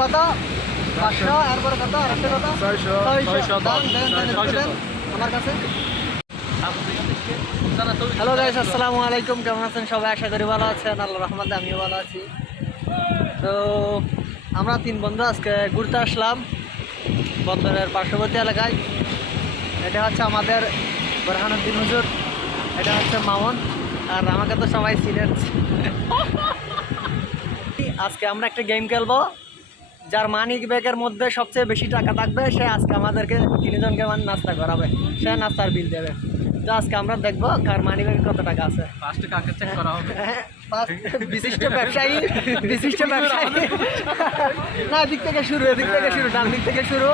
কত 500 এরপরে কত আরেকটা কত 600 আমার কাছে। হ্যালো গাইস, আসসালামু আলাইকুম। কেমন আছেন সবাই? আশা করি ভালো আছেন। আল্লাহর রহমতে আমিও ভালো আছি। তো আমরা 3 বন্ধু আজকে ঘুরতে আসলাম বন্দরের পার্শ্ববর্তী এলাকায়। এটা হচ্ছে আমাদের বোরহানুদ্দিন হুজুর, এটা হচ্ছে মামুন, আর আমাকে তো সবাই চিনেন। আজকে আমরা একটা গেম খেলবো, যার মানি ব্যাগের মধ্যে সবচেয়ে বেশি টাকা থাকবে সে আজকে আমাদেরকে 3 জনকে নাস্তা করাবে, সে নাস্তার বিল দেবে। তো আজকে আমরা দেখবো কার মানি ব্যাগে কত টাকা আছে। ফার্স্টে কাকে চেক করা হবে? বিশিষ্ট ব্যবসায়ী না, এদিক থেকে শুরু ডান দিক থেকে শুরু।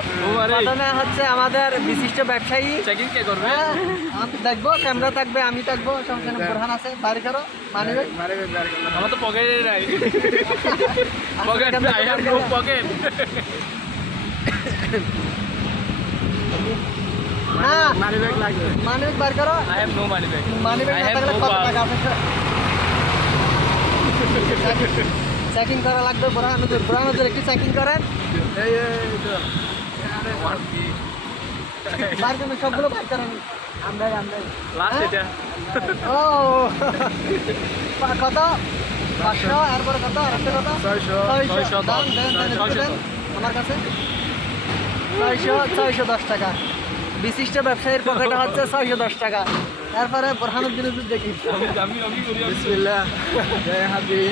প্রথমে হচ্ছে আমাদের বিশিষ্ট ব্যবসায়ী। চেকিং কে করবে? আমি দেখবো, ক্যামেরা থাকবে, আমি থাকবো, সঙ্গে বোরহান আছে। বাড়ি করো মানি ব্যাগ। আমার তো পকেটে নাই। Pocket I have no pocket. না, মানি ব্যাগ লাগবে। মানি ব্যাগ বার করো। I have no money bag. Money bag না থাকলে কত টাকা আছে? চেকিং করা লাগবে। বোরহান একটু চেকিং করেন। এই তো আরে বার করেন, সবগুলো বার করেন। আমরা লাস্ট এটা। ও কত 500 এরপরে কত আরেকটা কত 600 দেন আমার কাছে। 610 টাকা। বিশিষ্ট ব্যবসায়ীর পকেটে হচ্ছে 610 টাকা। এরপরে বোরহানুদ্দিন হুজুর দেখি। আমি করি বিসমিল্লাহ, জয় হাবি।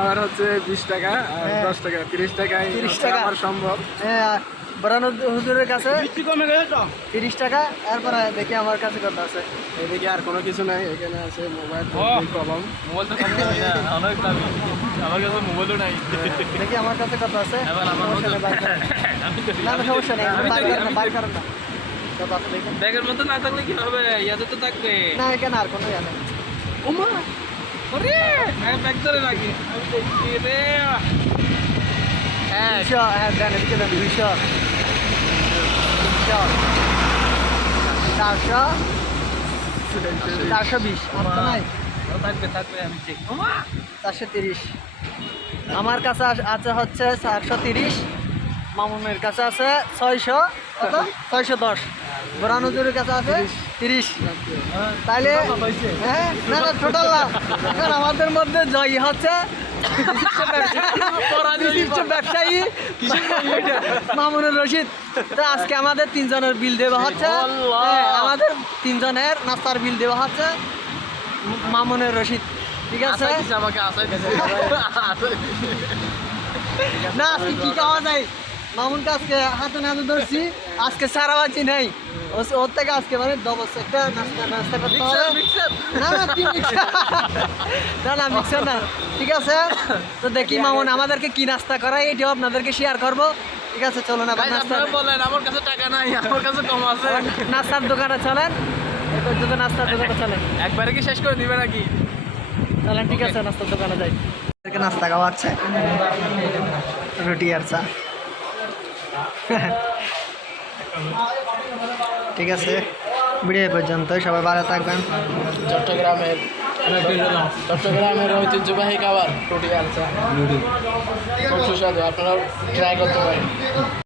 আমার হচ্ছে 20 টাকা আর 10 টাকা, 30 টাকায় 30 টাকা আমার সম্ভব। হ্যাঁ, বোরহানুদ্দিন হুজুরের কাছে বৃষ্টি কমে গেছে তো। 30 টাকা। এরপরে দেখি আমার কাছে কত আছে। এদিকে আর কোনো কিছু নাই, এখানে আছে মোবাইল, কলম। মোবাইল তো কম দামি না, অনেক দামি। আমার কাছে মোবাইলও নাই। দেখি আমার কাছে কত আছে। এবার আমার সমস্যা নেই, বার করেন। না না, সমস্যা নেই, বার করেন না। কত আছে দেখেন। ব্যাগের মধ্যে না থাকলে কি হবে? ইয়াতে তো থাকবে। না, এখানে আর কোনো ইয়া নেই। ওমা ওরে আমি ব্যাগ ধরে রাখি। আমি দেখি রে। হ্যাঁ 200, হ্যাঁ দেন, এদিকে দেন। 200, 400, 420। আর তো নাই। থাকবে আমি চেক। ওমা 430। আমার কাছে আছে হচ্ছে 430। মামুনের কাছে আছে 600, কত 610। বোরহান হুজুরের কাছে আছে 30। তাইলে হ্যাঁ, না না, টোটাল না। এখন আমাদের মধ্যে জয়ী হচ্ছে বিশিষ্ট ব্যবসায়ী মামুনুর রশিদ। তো আজকে আমাদের 3 জনের বিল দেওয়া হচ্ছে। আমাদের 3 জনের নাস্তার বিল দেওয়া হচ্ছে মামুনুর রশিদ। ঠিক আছে? আমাকে আসাই দিছে। না, আজকে কি খাওয়া যায়? মামুনকে আজকে হাতে নাতে ধরছি, আজকে সারাবাজি নেই। ওর থেকে আজকে মানে একটা নাস্তা করতে হবে। না না, কি মিক্সার? না না, মিক্সার না। ঠিক আছে, তো দেখি মামুন আমাদেরকে কি নাস্তা করায়, এটাও আপনাদেরকে শেয়ার করবো। ঠিক আছে, চলুন আবার নাস্তা বলেন। আমার কাছে টাকা নাই, আমার কাছে কম আছে। নাস্তার দোকানে চলেন। এই পর্যন্ত নাস্তার দোকানে চলেন। একবারে কি শেষ করে দিবে নাকি? চলেন, ঠিক আছে, নাস্তার দোকানে যাই। নাস্তা খাওয়াচ্ছে রুটি আর চা। ঠিক আছে, ভিডিও পর্যন্ত সবাই ভালো থাকবেন। চট্টগ্রামের ঐতিহ্যবাহী খাবার রুটি আর চা, খুব সুস্বাদু, আপনারাও ট্রাই করতে পারেন।